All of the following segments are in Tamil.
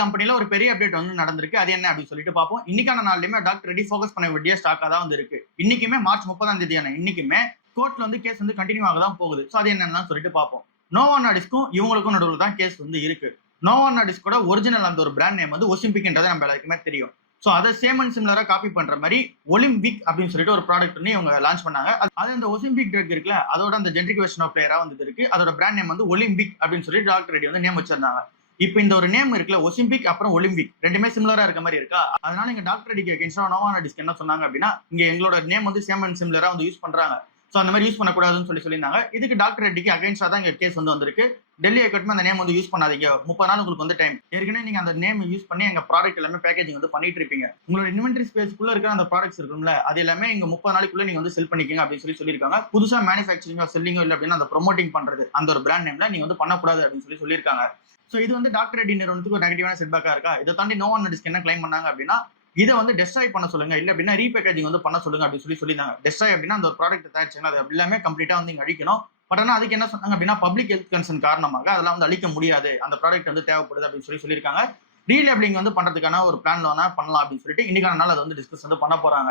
கம்பெனில ஒரு பெரிய அப்டேட் வந்து நடந்திருக்கு. அது என்ன அப்படின்னு சொல்லிட்டு பார்ப்போம். இன்னைக்கான நாள்லயுமே டாக்டர் ரெட்டி ஃபோக்கஸ் பண்ண வேண்டிய ஸ்டாக்கா தான் வந்து இருக்கு. இன்னைக்குமே மார்ச் 30ஆம் தேதியான இன்னைக்குமே கோர்ட்ல வந்து கேஸ் வந்து கண்டினியூ ஆக தான் போகுது. சோ அது என்னன்னு சொல்லிட்டு பார்ப்போம். நோவோ நார்டிஸ்க்கும் இவங்களுக்கும் நடுவுல தான் கேஸ் வந்து இருக்கு. நோவோ நார்டிஸ்கோட ஒரிஜினல் அந்த ஒரு பிராண்ட் நேம் வந்து ஒசிம்பிக்ன்றது நம்ம எல்லாருக்குமே தெரியும். சோ அதை சேம் அண்ட் சிமிலரா காப்பி பண்ற மாதிரி ஒலிம்பிக் அப்படின்னு சொல்லிட்டு ஒரு ப்ராடக்ட் வந்து இவங்க லான்ச் பண்ணாங்க. அது அந்த ஒசிம்பிக் ட்ரக் இருக்குல்ல, அதோட அந்த ஜெனரிக் வெர்ஷன் ஆஃப் பிளேயரா வந்து இருக்கு. அதோட பிராண்ட் நேம் வந்து ஒலிம்பிக் அப்படின்னு சொல்லி டாக்டர் ரெட்டி வந்து நேம் வச்சிருந்தாங்க. இப்போ இந்த ஒரு நேம் இருக்குல்ல, ஒசிம்பிக் அப்புறம் ஒலிம்பிக் ரெண்டுமே சிமிலரா இருக்க மாதிரி இருக்கா. அதனால இங்க டாக்டர் ரெட்டிக்கு அகைன்ஸ்டா நோவோ நார்டிஸ்க் என்ன சொன்னாங்க அப்படின்னா, இங்க எங்களோட நேம் வந்து சேம் அண்ட் சிமிலரா வந்து யூஸ் பண்றாங்க. சோ அந்த மாதிரி யூஸ் பண்ணக்கூடாதுன்னு சொல்லியிருந்தாங்க. இதுக்கு டாக்டர் ரெட்டிக்கு அகைன்ஸ்டா தான் இங்க கேஸ் வந்து வந்திருக்கு. டெல்லி ஹைகோர்ட்மே அந்த நேம் வந்து யூஸ் பண்ணாதீங்க. 30 நாள் உங்களுக்கு வந்து டைம். ஏற்கனவே நீங்க அந்த நேம் யூஸ் பண்ணி எங்க ப்ராடக்ட் எல்லாமே பேக்கேஜிங் வந்து பண்ணிட்டு இருப்பீங்க. உங்களோட இன்வென்டரி ஸ்பேஸ்க்குள்ள இருக்கிற அந்த ப்ராடக்ட்ஸ் இருக்கும்ல, அது எல்லாமே இங்க 30 நாளைக்குள்ள நீங்க வந்து செல் பண்ணிக்கங்க அப்படின்னு சொல்லியிருக்காங்க. புதுசா மேனுஃபேக்சரிங்கோ செல்லிங்கோ இல்ல அப்படின்னா அந்த ப்ரோமோட்டிங் பண்றது அந்த ஒரு பிராண்ட் நேம்ல நீங்க வந்து பண்ணக்கூடாது அப்படின்னு சொல்லியிருக்காங்க. சோ இது வந்து டாக்டர் ரெட்டி நிறுவனத்துக்கு ஒரு நெகட்டிவான செட்பேக்கா இருக்கா. இதை தாண்டி நோவோ நார்டிஸ்க் என்ன கிளைம் பண்ணாங்க அப்படின்னா, இதை வந்து டெஸ்ட்ராய் பண்ண சொல்லுங்க, இல்ல அப்படின்னா ரீபேக்கேஜிங் வந்து பண்ண சொல்லுங்க அப்படின்னு சொல்லியிருந்தாங்க. டெஸ்ட்ராய் அப்படின்னா அந்த ஒரு ப்ராடக்ட் தயாரிச்சாங்க அது எல்லாமே கம்ப்ளீட்டா வந்து இங்க அழிக்கணும். பட் ஆனா அதுக்கு என்ன சொன்னாங்க அப்படின்னா, பப்ளிக் ஹெல்த் கன்சர்ன் காரணமாக அதெல்லாம் வந்து அழிக்க முடியாது, அந்த ப்ராடக்ட் வந்து தேவைப்படுது அப்படின்னு சொல்லியிருக்காங்க. ரீலேபிளிங் வந்து பண்றதுக்கான ஒரு பிளான் பண்ணலாம் அப்படின்னு சொல்லிட்டு இன்னைக்கான நாள் அதை வந்து டிஸ்கஸ் வந்து பண்ண போறாங்க.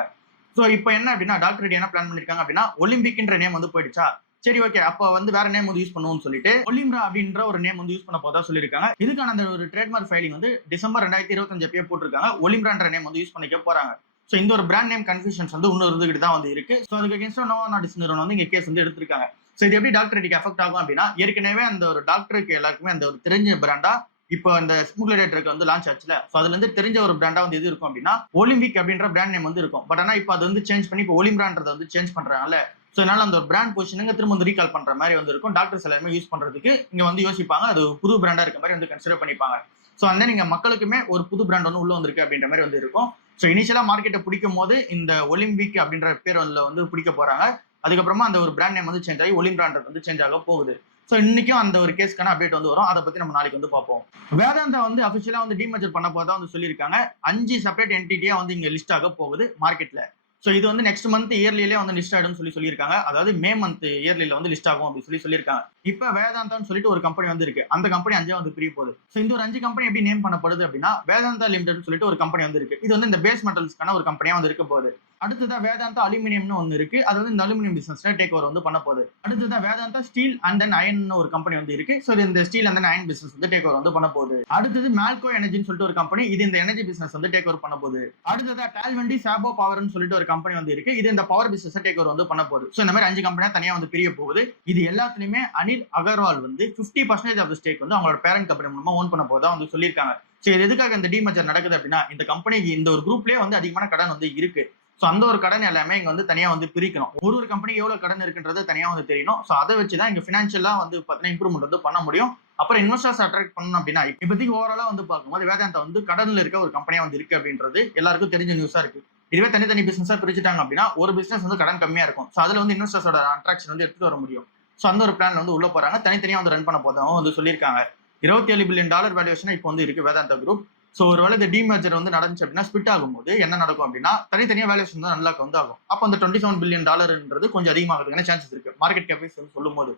சோ இப்போ என்ன அப்படின்னா, டாக்டர் ரெட்டி என்ன பிளான் பண்ணிருக்காங்க அப்படின்னா, ஒலிம்பிக்ன்ற நேம் வந்து போயிடுச்சா, சரி ஓகே அப்ப வந்து வேற நேம் வந்து யூஸ் பண்ணுவோம்னு சொல்லிட்டு ஒலிம்ரா அப்படின்ற ஒரு நேம் வந்து யூஸ் பண்ண போதா சொல்லியிருக்காங்க. இதுக்கான அந்த ஒரு ட்ரேட்மார்க் ஃபைலிங் வந்து டிசம்பர் 2025 அப்பயே போட்டிருக்காங்க. ஒலிம்ரான்ற நேம் வந்து யூஸ் பண்ணிக்க போறாங்க. சோ இந்த ஒரு பிராண்ட் நேம் கன்ஃபியூஷன்ஸ் வந்து இன்னும் இருந்துகிட்டு தான் வந்து இருக்கு. சோ அதுக்கு அகைன்ஸ்டா நோவோ நார்டிஸ்க் நிறுவனம் வந்து இங்க கேஸ் வந்து எடுத்திருக்காங்க. சோ இது எப்படி டாக்டர் ரெட்டிக்கு அஃபெக்ட் ஆகும் அப்படின்னா, ஏற்கனவே அந்த ஒரு டாக்டருக்கு எல்லாருக்குமே அந்த ஒரு தெரிஞ்ச பிராண்டா இப்போ அந்த ஸ்மூக்லேட்டருக்கு வந்து லான்ச் ஆச்சுல, சோ அதுல இருந்து தெரிஞ்ச ஒரு பிராண்டா வந்து எது இருக்கும் அப்படின்னா ஒலிம்பிக் அப்படின்ற பிராண்ட் நேம் வந்து இருக்கும். பட் ஆனா இப்போ அது வந்து சேஞ்ச் பண்ணி இப்போ ஒலிம்ரான்றதை வந்து சேஞ்ச் பண்றாங்கல்ல, சோ அதனால அந்த ஒரு பிராண்ட் பொசிஷனுங்க திரும்ப வந்து ரீகால் பண்ற மாதிரி வந்து இருக்கும். டாக்டர்ஸ் எல்லாமே யூஸ் பண்றதுக்கு இங்க வந்து யோசிப்பாங்க. அது புது பிராண்டா இருக்க மாதிரி வந்து கன்சிடர் பண்ணிப்பாங்க. சோ அந்த நீங்க மக்களுக்குமே ஒரு புது பிராண்ட் வந்து உள்ள வந்திருக்கு அப்படின்ற மாதிரி வந்து இருக்கும். சோ இனிஷியலா மார்க்கெட்டை பிடிக்கும் போது இந்த ஒலிம்பிக் அப்படின்ற பேர் வந்து பிடிக்க போறாங்க. அதுக்கப்புறமா அந்த ஒரு பிராண்ட் நேம் வந்து சேஞ்ச் ஆகி ஒலிம்பிராண்ட் வந்து சேஞ்ச் ஆக போகுது. சோ இன்னைக்கும் அந்த ஒரு கேஸ்க்கான அப்டேட் வந்து வரும். அதை பத்தி நம்ம நாளைக்கு வந்து பார்ப்போம். வேதாந்தா வந்து அபிஷியலா வந்து டிமர்ஜர் பண்ண போதா வந்து சொல்லியிருக்காங்க. 5 செப்பரேட் என்டிட்டியா வந்து இங்க லிஸ்ட் ஆக போகுது மார்க்கெட்ல. சோ இது வந்து நெக்ஸ்ட் மந்த் இயர்லியே வந்து லிஸ்ட் ஆயிடும் சொல்லியிருக்காங்க. அதாவது மே மந்த் இயர்லில வந்து லிஸ்ட் ஆகும் அப்படின்னு சொல்லியிருக்காங்க. இப்ப வேதாந்தான்னு சொல்லிட்டு ஒரு கம்பெனி வந்து இருக்கு. அந்த கம்பெனி 5 வந்து பிரிய போகுது. சோ இந்த ஒரு 5 கம்பெனி எப்படி நேம் பண்ணப்படுது அப்படின்னா, வேதாந்தா லிமிடெட் சொல்லிட்டு ஒரு கம்பெனி வந்து இருக்கு. இது வந்து இந்த பேஸ் மெட்டல்ஸ்க்கான ஒரு கம்பெனியா வந்து இருக்க போகுது. அடுத்ததா வேதாந்தா அலுமினியம்னு ஒன்னு இருக்கு. அது வந்து இந்த அலுமினியம் பிசினஸ்ல டேக் ஓவர் வந்து பண்ண போகுது. அடுத்ததா Vedanta steel and then iron ஒரு கம்பெனி வந்து இருக்கு. சோ இந்த steel and then iron business வந்து டேக் ஓவர் வந்து பண்ண போகுது. அடுத்தது மால்கோ எனர்ஜின்னு சொல்லிட்டு ஒரு கம்பெனி, இது இந்த எனர்ஜி பிசினஸ் வந்து டேக் ஓவர் பண்ண போகுது. அடுத்ததா டால்வண்டி சாபோ பவர்னு சொல்லிட்டு ஒரு கம்பெனி வந்து இருக்கு. இது இந்த பவர் பிசினஸ் டேக் ஓவர் வந்து பண்ண போகுது. சோ இந்த மாதிரி 5 கம்பெனியா தனியா வந்து பிரிய போகுது. இது எல்லாத்துலயுமே அனில் அகர்வால் வந்து 50% ஆஃப் தி ஸ்டேக் வந்து அவங்களோட பேரண்ட் கம்பெனி மூலமா ஓன் பண்ண போதா வந்து சொல்லியிருக்காங்க. சோ இது எதுக்காக இந்த டிமர்ஜர் நடக்குது அப்படின்னா, இந்த கம்பெனிக்கு இந்த ஒரு குரூப்லயே வந்து அதிகமான கடன் வந்து இருக்கு. சோ அந்த ஒரு கடன் எல்லாமே இங்க வந்து தனியா வந்து பிரிக்கணும். ஒரு கம்பெனி எவ்வளவு கடன் இருக்குன்றது தனியா வந்து தெரியணும். சோ அதை வச்சுதான் இங்க பினான்சியலா வந்து பாத்தீங்கன்னா இம்ப்ரூவ்மெண்ட் வந்து பண்ண முடியும். அப்புறம் இன்வெஸ்டர்ஸ் அட்ராக்ட் பண்ணணும் அப்படின்னா, இப்போதைக்கு ஓவராலா வந்து பார்க்கும்போது வேதாந்தா வந்து கடன்ல இருக்க ஒரு கம்பெனியா வந்து இருக்கு அப்படின்றது எல்லாருக்கும் தெரிஞ்ச நியூஸா இருக்கு. இதுவே தனித்தனி பிசினஸா பிரிச்சுட்டாங்க அப்படின்னா ஒரு பிசினஸ் வந்து கடன் கம்மியா இருக்கும். சோ அதுல வந்து இன்வெஸ்டர்ஸோட அட்ராக்ஷன் வந்து எடுத்துட்டு வர முடியும். சோ அந்த ஒரு பிளான்ல வந்து உள்ள போறாங்க. தனித்தனியா வந்து ரன் பண்ண போதாவும் வந்து சொல்லியிருக்காங்க. $27 பில்லியன் வேல்யூவேஷன் இப்போ வந்து இருக்கு வேதாந்தா குரூப். சோ ஒருவேளை இந்த டிமர்ஜர் வந்து நடந்துச்சு அப்படின்னா ஸ்பிட் ஆகும்போது என்ன நடக்கும் அப்படின்னா, தனித்தனியா வேல்யூவேஷன் தான் நல்லா வந்து ஆகும். அப்போ அந்த $27 பில்லியன் கொஞ்சம் அதிகமாகிறதுக்கான சான்சஸ் இருக்கு மார்க்கெட் கேபிட்டல் சொல்லும் போது.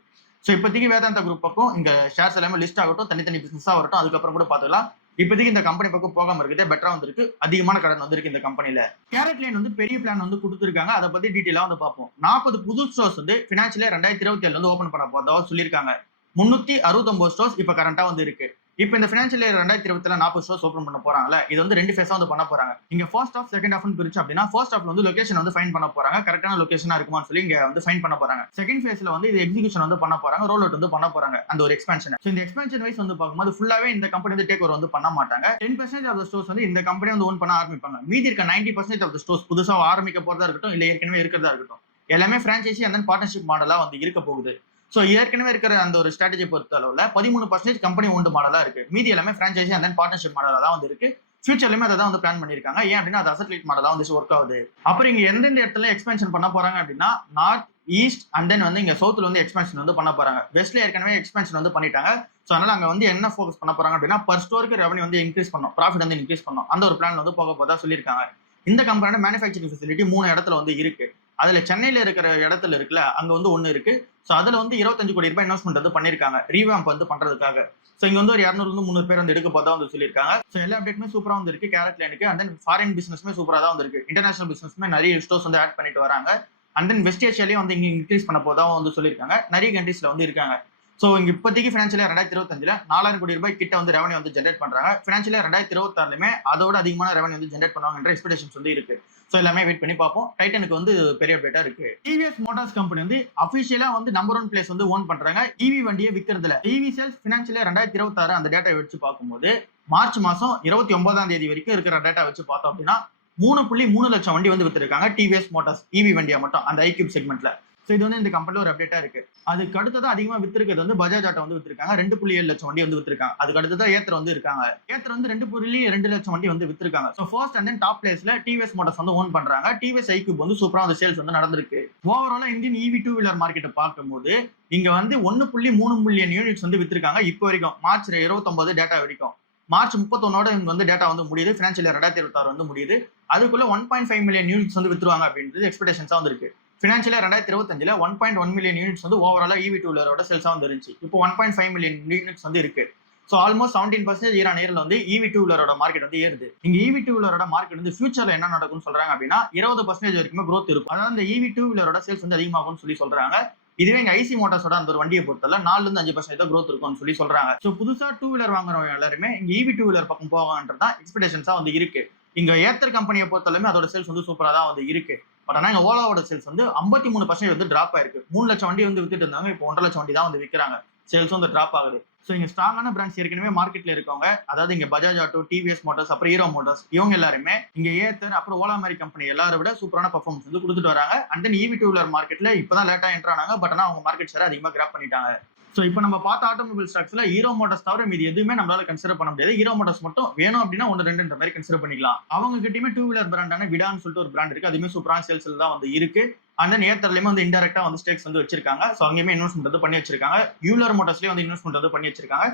சோ இப்போதைக்கு வேதாந்தா குரூப் பக்கம் இங்க ஷேர்ஸ் எல்லாமே லிஸ்ட் ஆகட்டும், தனித்தனி பிசினஸா வரட்டும், அதுக்கப்புறம் கூட பாத்துக்கலாம். இப்போதைக்கு இந்த கம்பெனி பக்கம் போகாம இருக்குதே பெட்டரா வந்திருக்கு. அதிகமான கடன் வந்திருக்கு இந்த கம்பெனில. கேரட் லைன் வந்து பெரிய பிளான் வந்து கொடுத்திருக்காங்க. அதை பத்தி டீடைலா வந்து பார்ப்போம். 40 புது ஸ்டோர்ஸ் வந்து பினான்சியல் 2027 வந்து ஓபன் பண்ண போதா சொல்லியிருக்காங்க. 369 ஸ்டோர்ஸ் இப்ப கரண்டா வந்து இருக்கு. இப்போ இந்த பினான்சியல் இயர் 2027 40 ஸ்டோர்ஸ் ஓபன் பண்ண போறாங்கல்ல, இது வந்து 2 ஃபேஸா வந்து பண்ண போறாங்க. இங்க ஃபர்ஸ்ட் ஹாஃப் செகண்ட் ஹாஃப்னு பிரிச்சு அப்படின்னா, ஃபர்ஸ்ட் ஹாஃப்ல வந்து லொகேஷன் வந்து ஃபைண்ட் பண்ண போறாங்க. கரெக்டான லொகேஷனா இருக்குமான்னு சொல்லி இங்க வந்து ஃபைண்ட் பண்ண போறாங்க. செகண்ட் ஃபேஸ்ல வந்து இது எக்ஸிகியூஷன் வந்து பண்ண போறாங்க, ரோல் அவுட் வந்து பண்ண போறாங்க அந்த ஒரு எக்ஸ்பான்ஷன். சோ இந்த எக்ஸ்பான்ஷன் வைஸ் வந்து பார்க்கும்போது ஃபுல்லாவே இந்த கம்பெனி வந்து டேக் ஓவர் வந்து பண்ண மாட்டாங்க. 10% ஆஃப் தி ஸ்டோர்ஸ் வந்து இந்த கம்பெனி வந்து ஓன் பண்ண ஆரம்பிப்பாங்க. மீதி இருக்க 90% ஆஃப் தி ஸ்டோர்ஸ் புதுசா ஆரம்பிக்க போறதா இருக்கட்டும், இல்ல ஏற்கனவே இருக்கிறதா இருக்கட்டும், எல்லாமே பிரான்சைசி அண்ட் பார்ட்னர்ஷிப் மாடலா வந்து இருக்க போகுது. சோ ஏற்கனவே இருக்கிற அந்த ஒரு ஸ்ட்ராட்டஜி பொறுத்த அளவுல 13% கம்பெனி ஓன்டு மாடலா இருக்கு. மீதி எல்லாமே பிரான்சைசி அண்ட் பார்ட்னர்ஷிப் மாடலா தான் வந்து இருக்கு. ஃபியூச்சர்லயுமே அதை தான் வந்து பிளான் பண்ணிருக்காங்க. ஏன் அப்படின்னா அது அசெட் லைட் மாடலா வந்து ஒர்க் ஆகுது. அப்புறம் இங்க எந்தெந்த இடத்துல எக்ஸ்பென்ஷன் பண்ண போறாங்க அப்படின்னா, நார்த் ஈஸ்ட் அண்ட் தென் வந்து இங்க சவுத்ல வந்து எக்ஸ்பென்ஷன் வந்து பண்ண போறாங்க. வெஸ்ட்ல ஏற்கனவே எக்ஸ்பென்ஷன் வந்து பண்ணிட்டாங்க. சோ அதனால அங்க வந்து என்ன ஃபோக்கஸ் பண்ண போறாங்க அப்படின்னா, பர் ஸ்டோருக்கு ரெவன்யூ வந்து இன்க்ரீஸ் பண்ணணும், ப்ராஃபிட் வந்து இன்க்ரீஸ் பண்ணணும். அந்த ஒரு பிளான் வந்து போக போதா சொல்லியிருக்காங்க. இந்த கம்பெனியோட மேனுஃபேக்சரிங் ஃபெசிலிட்டி 3 இடத்துல வந்து இருக்கு. அதுல சென்னையில இருக்கிற இடத்துல இருக்குல்ல, அங்க வந்து ஒண்ணு இருக்கு. சோ அதுல வந்து 25 கோடி ரூபாய் இன்வெஸ்ட்மென்ட் வந்து பண்ணிருக்காங்க. ரீவாம்ப் வந்து பண்றதுக்காக. சோ இங்க வந்து ஒரு 200 இருந்து 300 பேர் வந்து எடுக்க போறதா வந்து சொல்லியிருக்காங்க. சோ எல்லா அப்டேட்டுமே சூப்பரா வந்து இருக்கு கேரட் லைனுக்கு. அண்ட் தென் ஃபாரின் பிசினஸ்மே சூப்பரா தான் வந்து இருக்கு. இன்டர்நேஷனல் பிசினஸ்மே நிறைய ஸ்டோர்ஸ் வந்து ஆட் பண்ணிட்டு வராங்க. அண்ட் தென் வெஸ்ட் ஏஷியாலயும் வந்து இங்க இன்க்ரீஸ் பண்ண போதா வந்து சொல்லியிருக்காங்க. நிறைய கண்ட்ரீஸ்ல வந்து இருக்காங்க. சோ இங்க இப்போதைக்கு ஃபினான்ஷியல் 2025ல 4000 கோடி ரூபாய் கிட்ட வந்து ரெவன்யூ வந்து ஜெனரேட் பண்றாங்க. ஃபினான்ஷியல் 2026லயுமே அதோட அதிகமான ரெவன்யூ வந்து ஜெனரேட் பண்ணுவாங்கன்ற எக்ஸ்பெக்டேஷன்ஸ் வந்து இருக்கு. சோ எல்லாமே வெயிட் பண்ணி பார்ப்போம். டைட்டனுக்கு வந்து பெரிய அப்டேட்டா இருக்கு. டிவிஎஸ் மோட்டார்ஸ் கம்பெனி வந்து அபிஷியலா வந்து நம்பர் 1 பிளேஸ் வந்து ஓன் பண்றாங்க ஈவி வண்டியை விக்கிறதுல. ஈவி சேல்ஸ் ஃபினான்ஷியல் 2026 அந்த டேட்டா வச்சு பார்க்கும்போது மார்ச் மாசம் 29ஆம் தேதி வரைக்கும் இருக்கிற டேட்டா வச்சு பார்த்தோம் அப்படின்னா 3.3 லட்சம் வண்டி வந்து வித்திருக்காங்க டிவிஎஸ் மோட்டார்ஸ் ஈவி வண்டியா மட்டும் அந்த ஐக்யூப் செக்மெண்ட்ல. சோ இது வந்து இந்த கம்பெனில ஒரு அப்டேட்டா இருக்கு. அதுக்கு அடுத்ததான் அதிகமா வித்திருக்கிறது வந்து பஜாஜ் ஆட்டோ வந்து வித்திருக்காங்க. 2.7 லட்சம் வண்டி வந்து வித்திருக்காங்க. அதுக்கு அடுத்ததான் ஏத்தர் வந்து இருக்காங்க. ஏத்தர் வந்து 2.2 லட்சம் வண்டி வந்து வித்திருக்காங்க. So first and then top பிளேஸ்ல டிவிஎஸ் மோட்டார்ஸ் வந்து ஓன் பண்றாங்க. டிவிஎஸ் ஐக்யூப் வந்து சூப்பரா வந்து சேல்ஸ் வந்து நடந்திருக்கு. ஓவராலா இந்தியன் ஈவி டூ வீலர் மார்க்கெட்டை பார்க்கும்போது இங்க வந்து 1.3 மில்லியன் யூனிட்ஸ் வந்து வித்திருக்காங்க இப்போ வரைக்கும் மார்ச் 29 டேட்டா வரைக்கும். மார்ச் 31ஓட இங்க வந்து டேட்டா வந்து முடியுது. ஃபினான்ஷியல் 2026 வந்து முடியுது. அதுக்குள்ள 1.5 மில்லியன் யூனிட்ஸ் வந்து வித்துருவாங்க அப்படின்றது எக்ஸ்பெக்டேஷன்ஸா வந்து இருக்கு. ஃபினான்ஷியல் 2025ல 1.1 மில்லியன் யூனிட்ஸ் வந்து ஓவராலா ஈவி டூ வீலரோட சேல்ஸா வந்து இருந்துச்சு. இப்போ 1.5 மில்லியன் யூனிட்ஸ் வந்து இருக்கு. சோ ஆல்மோஸ்ட் 17% இயர் ஆன் இயர்ல வந்து ஈவி டூ வீலரோட மார்க்கெட் வந்து ஏறுது. இங்க ஈவி டூ வீலரோட மார்க்கெட் வந்து ஃபியூச்சர்ல என்ன நடக்கும்னு சொல்றாங்க அப்படின்னா 20% வரைக்கும் growth இருக்கும். அதாவது இந்த ஈவி டூ வீலரோட சேல்ஸ் வந்து அதிகமாகும்னு சொல்லி சொல்றாங்க. இதுவே இங்க ஐசி மோட்டார்ஸோட அந்த ஒரு வண்டியை பொறுத்தல 4 இருந்து 5% தான் growth இருக்கும்னு சொல்லி சொல்றாங்க. சோ புதுசா டூ வீலர் வாங்குறவங்க எல்லாருமே இங்க ஈவி டூ வீலர் பக்கம் போவாங்கன்றதா எக்ஸ்பெக்டேஷன்ஸா வந்து இருக்கு. இங்க ஏத்தர் கம்பெனியை பொறுத்தவரைக்கும் அதோட சேல்ஸ் வந்து சூப்பரா தான் வந்து இருக்கு. பட் ஆனா இங்க ஓலாவோட சேல்ஸ் வந்து 53% வந்து டிராப் ஆயிருக்கு. 3 லட்சம் வண்டி வந்து வித்துட்டு இருந்தாங்க. இப்போ 1.5 லட்சம் வண்டி தான் வந்து விற்கிறாங்க. சேல்ஸ் வந்து டிராப் ஆகுது. சோ இங்க ஸ்ட்ராங்கான பிராண்ட்ஸ் ஏற்கனவே மார்க்கெட்ல இருக்கவங்க, அதாவது இங்க பஜாஜ் ஆட்டோ, டிவிஎஸ் மோட்டார்ஸ், அப்புறம் ஹீரோ மோட்டார்ஸ் இவங்க எல்லாருமே இங்க ஏத்தர் அப்புறம் ஓலா மாதிரி கம்பெனி எல்லாரும் விட சூப்பரான பெர்ஃபார்மன்ஸ் வந்து கொடுத்துட்டு வராங்க. And then EV two wheeler மார்க்கெட்ல இப்பதான் லேட்டா என்டர் ஆனாங்க. பட் ஆனா அவங்க மார்க்கெட் ஷேர் அதிகமா கிராப் பண்ணிட்டாங்க. சோ இப்போ நம்ம பார்த்த ஆட்டோமொபைல் ஸ்டாக்ஸ்ல ஹீரோ மோட்டார்ஸ் தவிர மீதி எதுவுமே நம்மளால கன்சிடர் பண்ண முடியாது. ஹீரோ மோட்டார்ஸ் மட்டும் வேணும் அப்படின்னா 1-2 மாதிரி கன்சிடர் பண்ணிக்கலாம். அவங்க கிட்டயுமே டூ வீலர் பிராண்டான விடான்னு சொல்லிட்டு ஒரு பிராண்ட் இருக்கு. அதுவுமே சூப்பரான சேல்ஸ்ல தான் வந்து இருக்கு. அண்ட் தென் ஏத்தர்லயுமே வந்து இன்டெரக்டா வந்து ஸ்டேக்ஸ் வந்து வச்சிருக்காங்க. சோ அங்கேயுமே இன்வெஸ்ட்மெண்ட் வந்து பண்ணி வச்சிருக்காங்க. யூலர் மோட்டார்ஸ்லயும் வந்து இன்வெஸ்ட்மெண்ட் வந்து பண்ணி வச்சிருக்காங்க.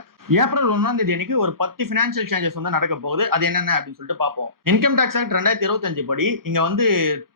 ஏப்ரல் 1ஆம் தேதி அன்னைக்கு ஒரு 10 ஃபினான்ஷியல் சேஞ்சஸ் வந்து நடக்க போகுது. அது என்னென்ன அப்படின்னு சொல்லிட்டு பார்ப்போம். இன்கம் டாக்ஸ் ஆக்ட் 2025 படி இங்க வந்து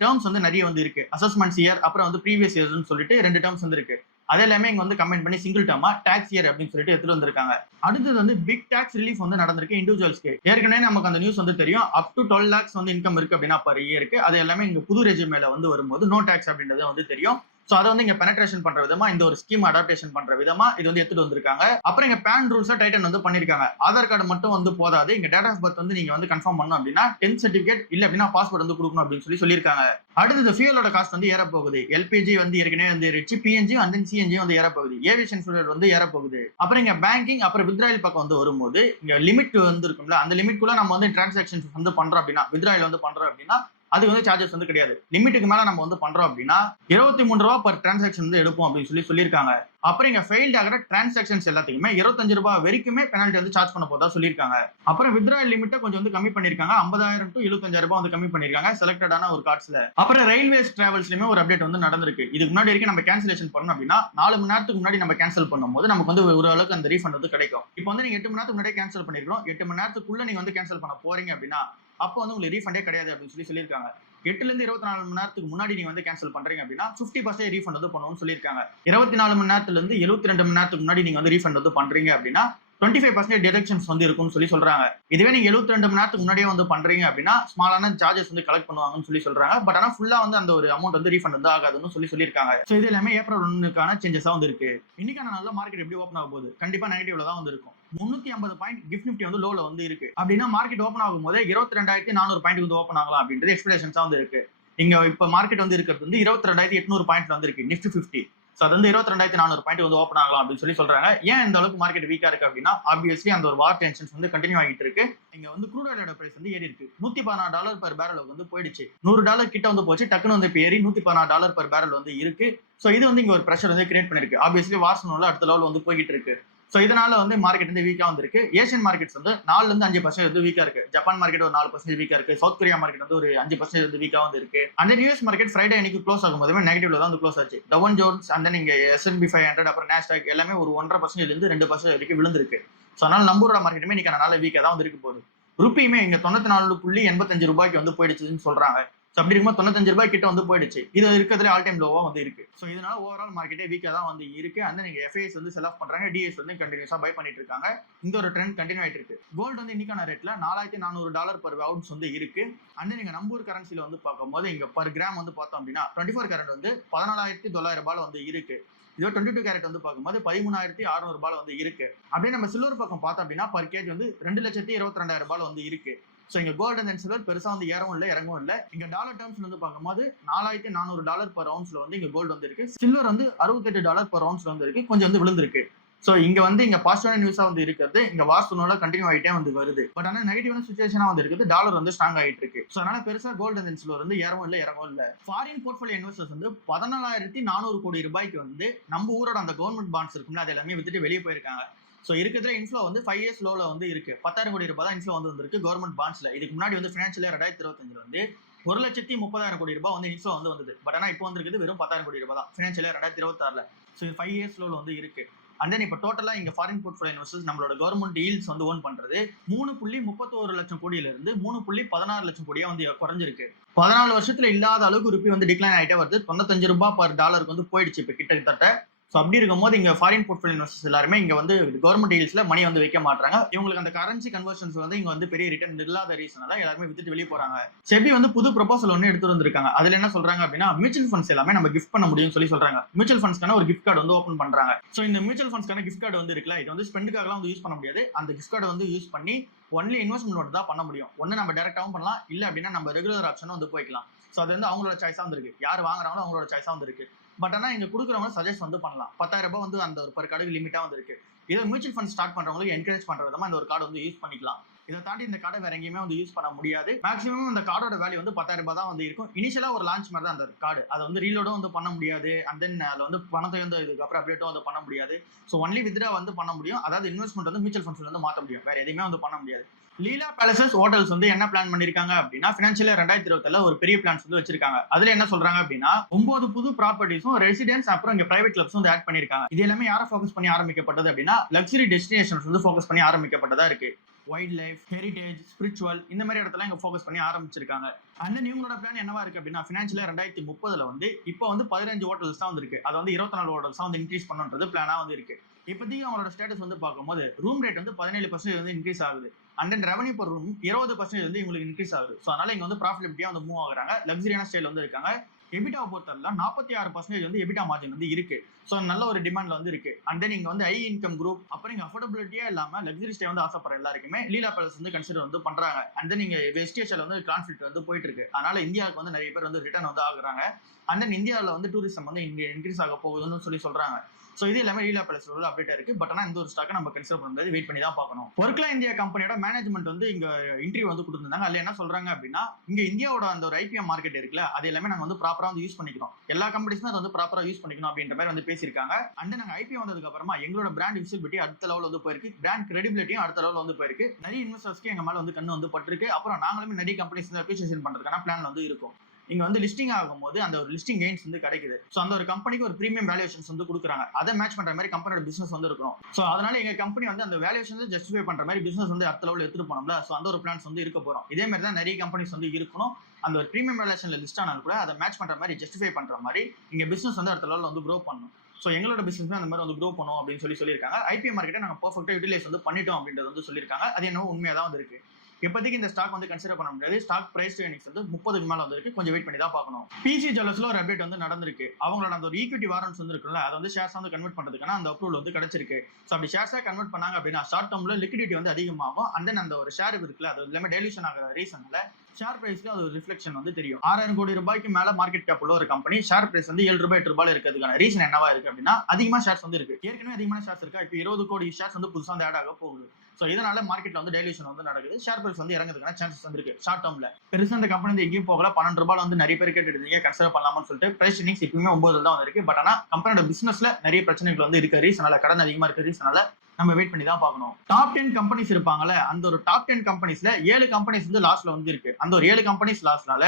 டேர்ம்ஸ் வந்து நிறைய வந்து இருக்கு. அசஸ்மெண்ட்ஸ் இயர் அப்புறம் வந்து ப்ரீவியஸ் இயர்ஸ்னு சொல்லிட்டு 2 டேர்ம்ஸ் வந்து இருக்கு. அது எல்லாமே இங்க வந்து கமெண்ட் பண்ணி சிங்கிள் டேர்மா டாக்ஸ் இயர் அப்படின்னு சொல்லிட்டு எடுத்துட்டு வந்திருக்காங்க. அடுத்தது வந்து பிக் டாக்ஸ் ரிலீஃப் வந்து நடந்திருக்கு இண்டிவிஜுவல்ஸ்க்கு. ஏற்கனவே நமக்கு அந்த நியூஸ் வந்து தெரியும். அப் டு 12 lakhs வந்து இன்கம் இருக்கு அப்படின்னா பர் இயருக்கு அது எல்லாமே இங்க புது ரெஜிமேல வந்து வரும்போது நோ டாக்ஸ் அப்படின்றது வந்து தெரியும். சோ அதை வந்து இங்க பெனட்ரேஷன் பண்ற விதமா இந்த ஒரு ஸ்கீம் அடாப்டேஷன் பண்ற விதமா இது வந்து எடுத்துட்டு வந்திருக்காங்க. அப்புறம் இங்க பேன் ரூல்ஸா டைட்டன் வந்து பண்ணிருக்காங்க. ஆதார் கார்டு மட்டும் வந்து போதாது. இங்க டேட் ஆஃப் பர்த் வந்து நீங்க வந்து கன்ஃபார்ம் பண்ணணும் அப்படின்னா 10th சர்டிபிகேட் இல்ல அப்படின்னா பாஸ்போர்ட் வந்து கொடுக்கணும் அப்படின்னு சொல்லியிருக்காங்க. அடுத்தது ஃபியூலோட காஸ்ட் வந்து ஏற போகுது. எல்பிஜி வந்து ஏற்கனவே வந்து ஏறிச்சு. பிஎன்ஜி அண்ட் சிஎன்ஜி வந்து ஏற போகுது. ஏவியேஷன் ஃபியூல் வந்து ஏற போகுது. அப்புறம் இங்க பேங்கிங் அப்புறம் வித்ராயல் பக்கம் வந்து வரும்போது இங்க லிமிட் வந்து இருக்கும்ல அந்த லிமிட்குள்ள நம்ம வந்து டிரான்சாக்ஷன்ஸ் வந்து பண்றோம் அப்படின்னா வித்ராயல் வந்து பண்றோம் அப்படின்னா அதுக்கு வந்து சார்ஜஸ் வந்து கிடையாது. லிமிட்டுக்கு மேல நம்ம வந்து பண்றோம் அப்படின்னா 23 ரூபாய் பர் டிரான்சாக்ஷன் வந்து எடுப்போம் அப்படின்னு சொல்லியிருக்காங்க. அப்புறம் இங்க ஃபெயில்ட் ஆகிற டிரான்சாக்ஷன்ஸ் எல்லாத்துக்குமே 25 ரூபாய் வரைக்குமே பெனால்ட்டி வந்து சார்ஜ் பண்ண போதா சொல்லியிருக்காங்க. அப்புறம் வித்ராயல் லிமிட்டை கொஞ்சம் வந்து கம்மி பண்ணிருக்காங்க. 50,000 to 75,000 ரூபாய் வந்து கம்மி பண்ணிருக்காங்க செலக்டடான ஒரு கார்ட்ஸ்ல. அப்புறம் ரயில்வேஸ் டிராவல்ஸ்லயுமே ஒரு அப்டேட் வந்து நடந்திருக்கு. இதுக்கு முன்னாடி வரைக்கும் நம்ம கேன்சலேஷன் பண்ணோம் அப்படின்னா 4 மணி நேரத்துக்கு முன்னாடி நம்ம கேன்சல் பண்ணும்போது நமக்கு வந்து ஒரு அளவுக்கு அந்த ரீஃபண்ட் வந்து கிடைக்கும். இப்போ வந்து நீங்க 8 மணி நேரத்துக்கு முன்னாடி கேன்சல் பண்ணிருக்கோம். 8 மணி நேரத்துக்குள்ள நீங்க வந்து கேன்சல் பண்ண போறீங்க அப்படின்னா அப்போ வந்து உங்களுக்கு ரீஃபண்டே கிடையாது அப்படின்னு சொல்லியிருக்காங்க. 8 இருந்து 24 மணி நேரத்துக்கு முன்னாடி நீங்க வந்து கேன்சல் பண்றீங்க அப்படின்னா 50% ரீஃபண்ட் வந்து பண்ணுவோம்னு சொல்லியிருக்காங்க. 24 மணி நேரத்துல இருந்து 72 மணி நேரத்துக்கு முன்னாடி நீங்க வந்து ரீஃபண்ட் வந்து பண்றீங்க அப்படின்னா 25% டிடக்ஷன்ஸ் வந்து இருக்கும்னு சொல்றாங்க. இதுவே நீங்க 72 மணி நேரத்துக்கு முன்னாடியே வந்து பண்றீங்க அப்படின்னா ஸ்மாலான சார்ஜஸ் வந்து கலெக்ட் பண்ணுவாங்கன்னு சொல்றாங்க. பட் ஆனா ஃபுல்லா வந்து அந்த ஒரு அமௌண்ட் வந்து ரீஃபண்ட் வந்து ஆகாதுன்னு சொல்லியிருக்காங்க. சோ இது எல்லாமே ஏப்ரல் 1க்கான சேஞ்சஸா வந்து இருக்கு. இன்னைக்கான நல்ல மார்க்கெட் எப்படி ஓப்பன் ஆக போகுது? கண்டிப்பா நெகட்டிவ்ல தான் வந்து இருக்கும். 350 பாயிண்ட் கிஃப்ட் நிஃப்டி வந்து லோல வந்து இருக்கு. அப்படின்னா மார்க்கெட் ஓப்பன் ஆகும் போதே 22,400 பாயிண்ட் வந்து ஓப்பன் ஆகலாம் அப்படின்றது எக்ஸ்பெக்டேஷன்ஸா வந்து இருக்கு. இங்க இப்ப மார்க்கெட் வந்து இருக்கிறது வந்து 22,800 பாயிண்ட்ல வந்து இருக்கு நிஃப்டி 50. சோ அது வந்து 22,400 பாயிண்ட் வந்து ஓப்பன் ஆகலாம் அப்படின்னு சொல்றாங்க. ஏன் இந்த அளவுக்கு மார்க்கெட் வீக்கா இருக்கு அப்படின்னா ஆப்வியஸ்லி அந்த ஒரு வார் டென்ஷன்ஸ் வந்து கண்டினியூ ஆகிட்டு இருக்கு. இங்க வந்து க்ரூட் ஆயிலோட பிரைஸ் வந்து ஏறி இருக்கு. $114 per barrel வந்து போயிடுச்சு. $100 கிட்ட வந்து போச்சு. டக்குன்னு வந்து இப்ப ஏறி $114 per barrel வந்து இருக்கு. சோ இது வந்து இங்க ஒரு பிரஷர் வந்து கிரியேட் பண்ணிருக்கு. ஆப்வியஸ்லி வார்ஸ்னோல அடுத்த லெவல் வந்து போயிட்டு இருக்கு. சோ இதனால வந்து மார்க்கெட் வந்து வீக்கா வந்திருக்கு. ஏசியன் மார்க்கெட்ஸ் வந்து 4 இருந்து 5% வந்து வீக்கா இருக்கு. ஜப்பான் மார்க்கெட் ஒரு 4% வீக்கா இருக்கு. சவுத் கொரியா மார்க்கெட் வந்து ஒரு 5% வந்து வீக்கா வந்து இருக்கு. அந்த யூஎஸ் மார்க்கெட் ஃப்ரைடே அன்னைக்கு க்ளோஸ் ஆகும்போது நெகட்டிவ்ல தான் வந்து க்ளோஸ் ஆச்சு. டவ் ஜோன்ஸ் அந்த நீங்க S&P 500 அப்புறம் நாஸ்டாக் எல்லாமே ஒரு 1.5% இருந்து 2% வரைக்கும் விழுந்திருக்கு. சோ அதனால நம்மளோட மார்க்கெட்டுமே இன்னைக்கு நல்ல வீக்கா தான் வந்து இருக்கு போகுது. ருப்பியுமே இங்க 94.85 ரூபாய்க்கு வந்து போயிடுச்சுன்னு சொல்றாங்க. அப்படி இருக்கும்போது 95 ரூபாய் கிட்ட வந்து போயிடுச்சு. இது இருக்கிறதுல ஆல் டைம் லோவா வந்து இருக்கு. ஸோ இதனால ஓவரால் மார்க்கெட்டே வீக்கா தான் வந்து இருக்கு. அந்த நீங்க எஃப்ஐஎஸ் வந்து செல் ஆஃப் பண்றாங்க, டிஎஸ் வந்து கண்டினியூஸா பை பண்ணிட்டு இருக்காங்க. இந்த ஒரு ட்ரெண்ட் கண்டினியூ ஆயிட்டு இருக்கு. கோல்டு வந்து இன்னைக்கான ரேட்ல $4400 per ounce வந்து இருக்கு. அண்ட் நீங்க நம்பூர் கரன்சில வந்து பார்க்கும்போது இங்க பர் கிராம் வந்து பார்த்தோம் அப்படின்னா 24 கேரட் வந்து $14,900 வந்து இருக்கு. இதோ 22 கேரட் வந்து பார்க்கும்போது $13,600 வந்து இருக்கு. அப்படியே நம்ம சில்வர் பக்கம் பார்த்தோம் அப்படின்னா பர் கேஜ் வந்து $2,22,000 வந்து இருக்கு. ஸோ இங்க கோல்டு அண்ட் சில்வர் பெருசா வந்து ஏறவும் இல்லை இறங்கவும் இல்லை. இங்க டாலர் டேர்ம்ஸ் வந்து பார்க்கும்போது $4,400 per ounce வந்து இங்க கோல்டு வந்து இருக்கு. சில்வர் வந்து $68 per ounce வந்து இருக்கு. கொஞ்சம் வந்து விழுந்திருக்கு. ஸோ இங்க பாசிட்டிவான நியூஸா வந்து இருக்கிறது இங்க வார்ஸ்டோனால கண்டினியூ ஆகிட்டே வந்து வருது. பட் ஆனால் நெகட்டிவான சுச்சுவேஷனா வந்து இருக்குது. டாலர் வந்து ஸ்ட்ராங் ஆகிட்டு இருக்கு. ஸோ அதனால பெருசா கோல்டு அண்ட் சில்வர் வந்து ஏறவும் இல்லை இறங்கவும் இல்லை. ஃபாரின் போர்ட்ஃபோலியோ இன்வெஸ்டர்ஸ் வந்து 14,400 கோடி ரூபாய்க்கு வந்து நம்ம ஊரோட அந்த கவர்மெண்ட் பாண்ட்ஸ் இருக்கும்ல அது எல்லாமே வித்துட்டு வெளியே போயிருக்காங்க. ஸோ இருக்கிறதுல இன்ஃப்ளோ வந்து 5 years லோல வந்து இருக்கு. 10,000 கோடி ரூபாய் தான் இன்ஃப்ளோ வந்து வந்திருக்கு கவர்மெண்ட் பாண்ட்ஸ்ல. இதுக்கு முன்னாடி வந்து ஃபினான்ஷியல் இயர் 2025 வந்து 1,30,000 கோடி ரூபாய் வந்து இன்ஃப்ளோ வந்து வந்தது. பட் ஆனால் இப்போ வந்து வெறும் 10,000 கோடி ரூபாய் தான் ஃபினான்ஷியல் இயர் 2026ல. ஸோ 5 years லோல வந்து இருக்கு. அண்ட் தென் இப்போ டோட்டலா இங்க ஃபாரின் போர்ட்ஃபோலியோ இன்வெஸ்டர்ஸ் நம்மளோட கவர்மெண்ட் ஈல்ட்ஸ் வந்து ஓன் பண்றது 3.31 லட்சம் கோடியில இருந்து 3.16 லட்சம் கோடியா வந்து குறைஞ்சிருக்கு. 14 வருஷத்துல இல்லாத அளவுக்கு ருப்பி வந்து டிக்ளைன் ஆகிட்டே வருது. $95 per டாலருக்கு வந்து போயிடுச்சு இப்போ கிட்டத்தட்ட. ஸோ அப்படி இருக்கும்போது இங்க ஃபாரின் போர்ட்ஃபோலியோ இன்வெஸ்டர்ஸ் எல்லாருமே இங்க வந்து கவர்மெண்ட் டீல்ஸ்ல மணி வந்து வைக்க மாட்டாங்க. இவங்களுக்கு அந்த கரன்சி கன்வர்ஷன்ஸ் வந்து இங்க வந்து பெரிய ரிட்டர்ன் இல்லாத ரீசனால எல்லாருமே வித்துட்டு வெளியே போறாங்க. செபி வந்து புது ப்ரொபோசல் ஒன்று எடுத்து வந்திருக்காங்க. அதுல என்ன சொல்றாங்க அப்படின்னா மியூச்சுவல் ஃபண்ட்ஸ் எல்லாமே நம்ம கிஃப்ட் பண்ண முடியும்னு சொல்லி சொல்றாங்க. மியூச்சுவல் ஃபண்ட்ஸ்க்கான ஒரு கிஃப்ட் கார்டு வந்து ஓப்பன் பண்றாங்க. ஸோ இந்த மியூச்சுவல் ஃபண்ட்ஸ்க்கான கிஃப்ட் கார்டு வந்து இருக்குல்ல இது வந்து ஸ்பெண்டுக்காகலாம் வந்து யூஸ் பண்ண முடியாது. அந்த கிஃப்ட் கார்டு வந்து யூஸ் பண்ணி ஒன்லி இன்வெஸ்ட்மெண்ட் மட்டும் தான் பண்ண முடியும். ஒன்னு நம்ம டேரக்டாவும் பண்ணலாம், இல்ல அப்படின்னா நம்ம ரெகுலர் ஆப்ஷனும் வந்து போய்க்கலாம். ஸோ அது வந்து அவங்களோட சாய்ஸா வந்து இருக்கு. யார் வாங்குறாங்களோ அவங்களோட சாய்ஸா வந்து இருக்கு. பட் ஆனால் இங்க கொடுக்குறவங்க சஜஸ்ட் வந்து பண்ணலாம். $10,000 வந்து அந்த ஒரு பர் கார்டுக்கு லிமிட்டா வந்து இருக்கு. இதை மியூச்சுவல் ஃபண்ட் ஸ்டார்ட் பண்றவங்களுக்கு என்கரேஜ் பண்ற விதமா இந்த ஒரு கார்டு வந்து யூஸ் பண்ணிக்கலாம். இதை தாண்டி இந்த கார்டை வேற எங்கேயுமே வந்து யூஸ் பண்ண முடியாது. மேக்ஸிமம் இந்த கார்டோட வேல்யூ வந்து $10,000 தான் வந்து இருக்கும். இனிஷியலா ஒரு லான்ச் மாதிரி தான் அந்த கார்டு. அதை வந்து ரீலோடும் வந்து பண்ண முடியாது. அண்ட் தென் அதில் வந்து பணத்தை வந்து இதுக்கப்புறம் அப்டேட்டும் வந்து பண்ண முடியாது. ஸோ ஒன்லி வித்ரா வந்து பண்ண முடியும். அதாவது இன்வெஸ்ட்மெண்ட் வந்து மியூச்சுவல் ஃபண்ட்ஸ்ல வந்து மாற்ற முடியும். வேற எதுவுமே வந்து பண்ண முடியாது. லீலா பேலசஸ் ஹோட்டல்ஸ் வந்து என்ன பிளான் பண்ணிருக்காங்க அப்படின்னா ஃபினான்ஷியல் 2027 ஒரு பெரிய பிளான்ஸ் வந்து வச்சிருக்காங்க. அதுல என்ன சொல்றாங்க அப்படின்னா 9 புது ப்ராப்பர்ட்டிஸும் ரெசிடென்ஸ் அப்புறம் இங்க பிரைவேட் கிளப்ஸ் வந்து ஆட் பண்ணிருக்காங்க. இது எல்லாமே யாரை ஃபோக்கஸ் பண்ணி ஆரம்பிக்கப்பட்டது அப்படின்னா லக்ஸரி டெஸ்டினேஷன்ஸ் வந்து ஃபோக்கஸ் பண்ணி ஆரம்பிக்கப்பட்டதா இருக்கு. வைல்ட் லைஃப், ஹெரிடேஜ், ஸ்பிரிச்சுவல் இந்த மாதிரி இடத்துல இங்க ஃபோக்கஸ் பண்ணி ஆரம்பிச்சிருக்காங்க. அண்ட் இவங்களோட பிளான் என்னவா இருக்கு அப்படின்னா ஃபினான்ஷியல் 2030 வந்து இப்போ வந்து 15 ஹோட்டல்ஸ் தான் வந்து இருக்கு. அது வந்து 24 ஹோட்டல்ஸ் தான் வந்து இன்க்ரீஸ் பண்ணுன்றது பிளானா வந்து இருக்கு. இப்போதைக்கு அவங்களோட ஸ்டேட்டஸ் வந்து பார்க்கும்போது ரூம் ரேட் வந்து 17% வந்து இன்க்ரீஸ் ஆகுது. And then revenue per room 20% வந்து இவங்களுக்கு இன்க்ரீஸ் ஆகுது. ஸோ அதனால இங்க வந்து ப்ராஃபிட்டபிலிட்டியா வந்து மூவ் ஆகுறாங்க. லக்ஸரியான ஸ்டைல் வந்து இருக்காங்க. எபிட்டா பொறுத்தவரை 46% வந்து எபிட்டா மார்ஜின் வந்து இருக்கு. ஸோ நல்ல ஒரு டிமாண்ட்ல வந்து இருக்கு. அண்ட் தென் இங்க வந்து ஹை இன்கம் குரூப் அப்புறம் இங்க அஃபோர்டபிலிட்டியா இல்லாம லக்ஸரி ஸ்டே வந்து ஆசைப்படுற எல்லாருக்குமே லீலா பேலஸ் வந்து கன்சிடர் வந்து பண்றாங்க. அண்ட் தென் இங்க வெஸ்ட் ஏஷியால வந்து கான்ஃபிளிக்ட் வந்து போயிட்டு இருக்கு. அதனால இந்தியாவுக்கு வந்து நிறைய பேர் வந்து ரிட்டர்ன் வந்து ஆகுறாங்க. அண்ட் தென் இந்தியாவில் வந்து டூரிசம் வந்து இங்க இன்க்ரீஸ் ஆக போகுதுன்னு சொல்றாங்க. ஸோ இது எல்லாமே லீலா பேலஸ்ல உள்ள அப்டேட் இருக்கு. பட் ஆனால் இந்த ஒரு ஸ்டாக்கை நம்ம கன்சிடர் பண்ண முடியாது. வெயிட் பண்ணி தான் பார்க்கணும். ஒர்க்லா இந்தியா கம்பெனியோட மேனேஜ்மெண்ட் வந்து இங்க இன்டர்வியூ வந்து கொடுத்துருந்தாங்க. அதுல என்ன சொல்றாங்க அப்படின்னா இங்க இந்தியாவோட அந்த ஒரு ஐபிஎம் மார்க்கெட் இருக்குல்ல அது எல்லாமே நாங்க வந்து ப்ராப்பரா வந்து யூஸ் பண்ணிக்கிறோம். எல்லா கம்பெனிஸும் அதை வந்து ப்ராப்பரா யூஸ் பண்ணிக்கணும் அப்படின்ற மாதிரி வந்து பேசியிருக்காங்க. அண்ட் நாங்க ஐபிஎம் வந்ததுக்கு அப்புறமா எங்களோட பிராண்ட் விசிபிலிட்டி அடுத்த லெவல் வந்து போயிருக்கு. பிராண்ட் கிரெடிபிலிட்டியும் அடுத்த லெவல் வந்து போயிருக்கு. நிறைய இன்வெஸ்டர்ஸ்க்கு எங்க மேல வந்து கண்ணு வந்து பட்டிருக்கு. அப்புறம் நாங்களுமே நிறைய கம்பெனிஸ் வந்து அப்ரிசியேஷன் பண்றதுக்கான பிளான் வந்து இருக்கும். இங்க வந்து லிஸ்டிங் ஆகும்போது அந்த ஒரு லிஸ்டிங் கெயின்ஸ் வந்து கிடைக்குது. ஸோ அந்த ஒரு கம்பெனிக்கு ஒரு பிரீமியம் வேல்யூஷன்ஸ் வந்து கொடுக்குறாங்க. அதை மேட்ச் பண்ற மாதிரி கம்பெனியோட பிசினஸ் வந்து இருக்கணும். ஸோ அதனால எங்க கம்பெனி வந்து அந்த வேல்யூஷன் ஜஸ்டிஃபை பண்ற மாதிரி பிசினஸ் வந்து அடுத்த லெவல் எடுத்துட்டு போனோம்ல. ஸோ அந்த ஒரு பிளான்ஸ் வந்து இருக்க போறோம். இதே மாதிரி தான் நிறைய கம்பெனிஸ் வந்து இருக்கணும். அந்த ஒரு பிரீமியம் வேல்யூஷன்ல லிஸ்ட் ஆனாலும் கூட அதை மேட்ச் பண்ற மாதிரி ஜஸ்டிஃபை பண்ற மாதிரி இங்க பிசினஸ் வந்து அடுத்த லெவல் வந்து க்ரோ பண்ணணும். ஸோ எங்களோட பிசினஸ் அந்த மாதிரி வந்து க்ரோ பண்ணும் அப்படின்னு சொல்லியிருக்காங்க. ஐபிஎம் மார்க்கெட்டை நாங்கள் பர்ஃபெக்டாக யூட்டிலைஸ் வந்து பண்ணிட்டோம் அப்படின்றது வந்து சொல்லியிருக்காங்க. அது என்னவோ உண்மையாக தான் வந்து இருக்கு. இப்போதைக்கு இந்த ஸ்டாக் வந்து கன்சிடர் பண்ண முடியாது. ஸ்டாக் பிரைஸ் டு எர்னிங்ஸ் வந்து 30க்கு மேல வந்து இருக்கு. கொஞ்சம் வெயிட் பண்ணி தான் பார்க்கணும். பிசி ஜுவல்லர்ஸ்ல ஒரு அப்டேட் வந்து நடந்திருக்கு. அவங்களோட அந்த ஒரு ஈக்விட்டி வாரண்ட்ஸ் வந்து இருக்குல்ல அதை வந்து ஷேர்ஸ் வந்து கன்வெர்ட் பண்றதுக்கான அந்த அப்ரூவல் வந்து கிடைச்சிருக்கு. ஸோ அப்படி ஷேர்ஸா கன்வெர்ட் பண்ணாங்க அப்படின்னா ஷார்ட் டேர்ம்ல லிக்விடிட்டி வந்து அதிகமாகும். அண்ட் தென் அந்த ஒரு ஷேர் இருக்குல்ல அது எல்லாமே டைலூஷன் ஆகிற ரீசன்ல ஷேர் பிரைஸ்ல அது ஒரு ரிஃப்ளெக்ஷன் வந்து தெரியும். 6,000 கோடி ரூபாய்க்கு மேல மார்க்கெட் கேப் உள்ள ஒரு கம்பெனி ஷேர் பிரைஸ் வந்து 7 ரூபாய் 8 ரூபாய் இருக்கிறதுக்கான ரீசன் என்னவா இருக்கு அப்படின்னா அதிகமா ஷேர்ஸ் வந்து இருக்கு. ஏற்கனவே அதிகமான ஷேர்ஸ் இருக்கா. இப்போ 20 கோடி ஷேர்ஸ் வந்து புதுசா வந்து ஆட் ஆக போகுது. ஸோ இதனால மார்க்கெட்ல வந்து டைலூஷன் வந்து நடக்குது. ஷேர் பிரைஸ் வந்து இறங்குறதுக்கான சான்சஸ் வந்து இருக்கு ஷார்ட் டேர்ம்ல. பெருசா இந்த கம்பெனி வந்து எங்கேயும் போகல. 12 ரூபாய் வந்து நிறைய பேர் கேட்டு இருந்தீங்க கன்சிடர் பண்ணலாம்னு சொல்லிட்டு. பிரைஸ் இன்னிங்ஸ் இப்பவுமே 9 தான் வந்து இருக்கு. பட் ஆனா கம்பெனியோட பிசினஸ்ல நிறைய பிரச்சனைகள் வந்து இருக்கு. ரீசனால கடன் அதிகமா இருக்கு. ரீசனால நம்ம வெயிட் பண்ணி தான் பார்க்கணும். டாப் 10 கம்பெனிஸ் இருப்பாங்கல்ல அந்த ஒரு டாப் 10 கம்பெனிஸ்ல 7 கம்பெனிஸ் வந்து லாஸ்ட்ல வந்து இருக்கு. அந்த ஒரு 7 கம்பெனிஸ் லாஸ்ட்னால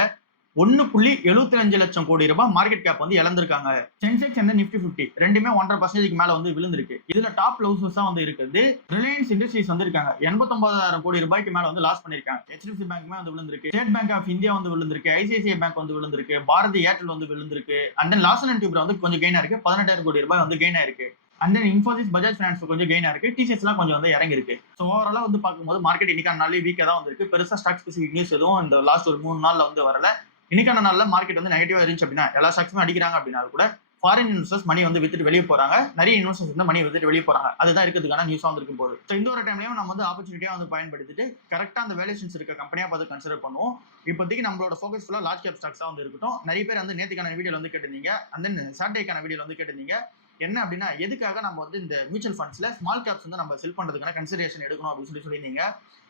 1.75 லட்சம் கோடி ரூபாய் மார்க்கெட் கேப் வந்து இழந்திருக்காங்க. சென்செக்ஸ் and நிஃப்டி 50 ரெண்டுமே 1.5% மேல வந்து விழுந்திருக்கு. இதுல டாப் லூசர்ஸா வந்து இருக்குது ரிலையன்ஸ் இண்டஸ்ட்ரீஸ் வந்து இருக்காங்க. 89,000 கோடி ரூபாய்க்கு மேல வந்து லாஸ் பண்ணிருக்காங்க. HDFC பேங்க்மே வந்து விழுந்திருக்கு, ஸ்டேட் பேங்க் ஆஃப் இந்தியா வந்து விழுந்திருக்கு, ஐசிஐசிஐ பேங்க் வந்து விழுந்திருக்கு, பாரதி ஏர்டெல் வந்து விழுந்திருக்கு. அண்ட் தென் லார்சன் அண்ட் டூப்ரா வந்து கொஞ்சம் கெயின் ஆயிருக்கு, 18,000 கோடி ரூபாய் வந்து கெயின் ஆயிருக்கு. And then Infosys, Bajaj finance கொஞ்சம் கெயின் ஆயிருக்கு, டிசிஎஸ் எல்லாம் கொஞ்சம் வந்து இறங்கி இருக்கு. ஸோ ஓவராலா வந்து பார்க்கும்போது மார்க்கெட் இன்னைக்கான நாளே வீக்கா தான் வந்திருக்கு. பெருசா ஸ்டாக் ஸ்பெசிபிக் நியூஸ் எதுவும் இந்த லாஸ்ட் ஒரு 3 நாள்ல வந்து வரல. இன்னைக்கான நாள்ல மார்க்கெட் வந்து நெகட்டிவா இருந்துச்சு அப்படின்னா எல்லா ஸ்டாக்ஸுமே அடிக்கிறாங்க அப்படின்னா கூட ஃபாரின் இன்வெஸ்டர்ஸ் மணி வந்து வித்துட்டு வெளியே போறாங்க, நிறைய இன்வெஸ்டர்ஸ் வந்து மணி வித்துட்டு வெளியே போறாங்க. அதுதான் இருக்கிறதுக்கான நியூஸா வந்திருக்கும் போது. ஸோ இந்த ஒரு டைம்லயும் நம்ம வந்து ஆப்பர்ச்சுனிட்டியா வந்து பயன்படுத்திட்டு கரெக்டா அந்த வேல்யூஷன்ஸ் இருக்க கம்பெனியா பார்த்து கன்சிடர் பண்ணுவோம். இப்போதைக்கு நம்மளோட ஃபோக்கஸ் ஃபுல்லா லார்ஜ் கேப் ஸ்டாக்ஸா வந்து இருக்கட்டும். நிறைய பேர் வந்து நேற்றுக்கான வீடியோல வந்து கேட்டிருந்தீங்க, அண்ட் தென் சாட்டர்டேக்கான வீடியோல வந்து கேட்டிருந்தீங்க என்ன அப்படின்னா எதுக்காக நம்ம வந்து இந்த மியூச்சுவல் ஃபண்ட்ஸ்ல ஸ்மால் கேப்ஸ் வந்து நம்ம செல் பண்றதுக்கான கன்சிடரேஷன் எடுக்கணும் அப்படின்னு சொல்லியிருந்தீங்க.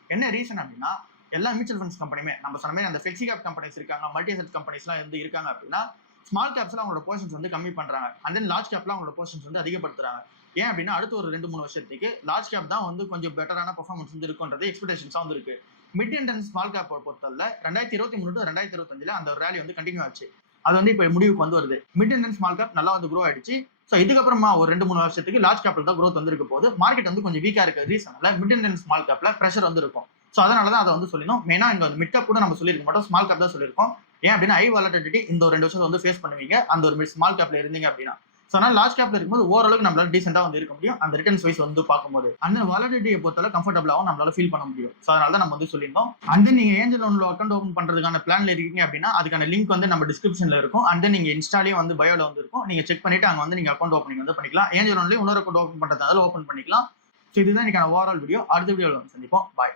என்ன ரீசன் அப்படின்னா எல்லா மியூச்சுவல் ஃபண்ட்ஸ் கம்பெனியுமே நம்ம சொன்ன மாதிரி அந்த ஃபிளெக்ஸி கேப் கம்பெனிஸ் இருக்காங்க, மல்டி அசெட் கம்பெனிஸ்லாம் வந்து இருக்காங்க அப்படின்னா ஸ்மால் கேப்ஸ்ல அவங்களோட போர்ஷன்ஸ் வந்து கம்மி பண்றாங்க. அண்ட் தென் லார்ஜ் கேப்ல அவங்களோட போர்ஷன்ஸ் வந்து அதிகப்படுத்துறாங்க. ஏன் அப்படின்னா அடுத்த ஒரு 2-3 வருஷத்துக்கு லார்ஜ் கேப் தான் வந்து கொஞ்சம் பெட்டரான பெர்ஃபார்மன்ஸ் வந்து இருக்குன்றது எக்ஸ்பெக்டேஷன்ஸா வந்து இருக்கு. மிட் அண்ட் ஸ்மால் கேப் பொறுத்தவரை 2023 to 2025 அந்த ஒரு ரேலி வந்து கண்டினியூ ஆச்சு. அது வந்து இப்போ முடிவுக்கு வந்து வருது. மிட் அண்ட் ஸ்மால் கேப் நல்லா வந்து க்ரோ ஆயிடுச்சு. ஸோ இதுக்கப்புறமா ஒரு 2-3 வருஷத்துக்கு லார்ஜ் கேப்ல தான் க்ரோத் வந்து இருக்க போது. மார்க்கெட் வந்து கொஞ்சம் வீக்கா இருக்க ரீசனால மிட் அண்ட் ஸ்மால் கேப்ல பிரஷர் வந்து இருக்கும். ஸோ அதனால தான் அதை வந்து சொல்லினோம். மெயினா இங்க மிட் கேப் கூட நம்ம சொல்லியிருக்க மாட்டோம், ஸ்மால் கேப் தான் சொல்லியிருக்கோம். ஏன் அப்படின்னா ஹை வாலட்டிலிட்டி இந்த ஒரு 2 வருஷம் வந்து ஃபேஸ் பண்ணுவீங்க அந்த ஒரு ஸ்மால் கேப்ல இருந்தீங்க அப்படின்னா. ஸோ அதனால லார்ஜ் கேப்ல இருக்கும்போது ஓரளவுக்கு நம்மளால டீசெண்டா வந்து இருக்க முடியும் அந்த ரிட்டர்ன்ஸ் வைஸ் வந்து பார்க்கும்போது. அந்த வாலட்டிலிட்டியை பொறுத்தவரை கம்ஃபர்டபுளாகவும் நம்மளால ஃபீல் பண்ண முடியும். ஸோ அதனால தான் நம்ம வந்து சொல்லியிருந்தோம். அண்ட் தென் நீங்க ஏஞ்சல் லோன்ல அக்கௌண்ட் ஓப்பன் பண்றதுக்கான பிளான்ல இருக்கீங்க அப்படின்னா அதுக்கான லிங்க் வந்து நம்ம டிஸ்கிரிப்ஷன்ல இருக்கும். அண்ட் தென் நீங்க இன்ஸ்டாலேயே வந்து பயோல வந்து இருக்கும். நீங்க செக் பண்ணிட்டு அங்க வந்து நீங்க அக்கௌண்ட் ஓப்பனிங் வந்து பண்ணிக்கலாம். ஏஞ்சல் லோன்லயும் இன்னொரு அக்கௌண்ட் ஓப்பன் பண்றதால ஓப்பன் பண்ணிக்கலாம். ஸோ இதுதான் இன்னைக்கான ஓவரால் வீடியோ. அடுத்த வீடியோவில் வந்து சந்திப்போம். பாய்.